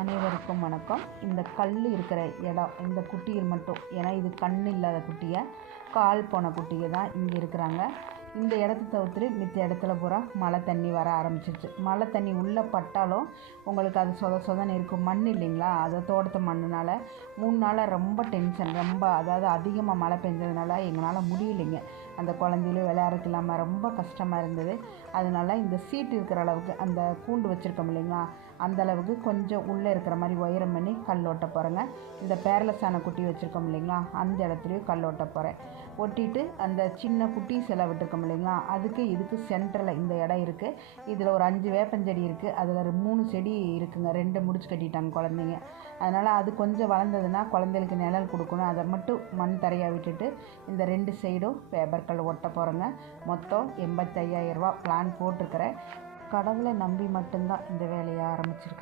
அனைவருக்கும் வணக்கம். இந்த கல் இருக்கிற இடம், இந்த குட்டியில் மட்டும், ஏன்னா இது கண் இல்லாத குட்டியை, கால் போன குட்டியை தான் இங்கே இருக்கிறாங்க. இந்த இடத்த தவிர்த்து மித்த இடத்துல பூரா மழை தண்ணி வர ஆரம்பிச்சிருச்சு. மழை தண்ணி உள்ளே பட்டாலும் உங்களுக்கு அது சொதன்னு இருக்கும். மண் இல்லைங்களா, அது தோட்டத்து மண்ணுனால 3 நாளாக ரொம்ப டென்ஷன். அதாவது அதிகமாக மழை பெஞ்சதுனால எங்களால் முடியலைங்க. அந்த குழந்தையிலும் விளையாடுறதுக்கு இல்லாமல் ரொம்ப கஷ்டமாக இருந்தது. அதனால இந்த சீட்டு இருக்கிற அளவுக்கு, அந்த கூண்டு வச்சுருக்கோம் இல்லைங்களா, அந்த அளவுக்கு கொஞ்சம் உள்ளே இருக்கிற மாதிரி உயரம் பண்ணி கல் ஓட்ட போகிறேங்க. இந்த பேரலஸான குட்டி வச்சுருக்கோம் இல்லைங்களா, அந்த இடத்துலையும் கல் ஓட்ட போகிறேன். ஒட்டிட்டு அந்த சின்ன குட்டி சிலை விட்டுருக்கோம் இல்லைங்களா, அதுக்கு இதுக்கு சென்டரில் இந்த இடம் இருக்குது. இதில் ஒரு 5 வேப்பஞ்செடி இருக்குது. அதில் 3 செடி இருக்குங்க. 2 முடிச்சு கட்டிட்டாங்க குழந்தைங்க. அதனால் அது கொஞ்சம் வளர்ந்ததுன்னா குழந்தைகளுக்கு நிழல் கொடுக்கணும். அதை மட்டும் மண் தரையாக விட்டுட்டு இந்த 2 சைடும் பேப்பர் கல் ஒட்ட போகிறேங்க. மொத்தம் 85,000 ரூபா பிளான் போட்டிருக்கிறேன். கடவுளை நம்பி மட்டும்தான் இந்த வேலையை ஆரம்பிச்சிருக்கேன்.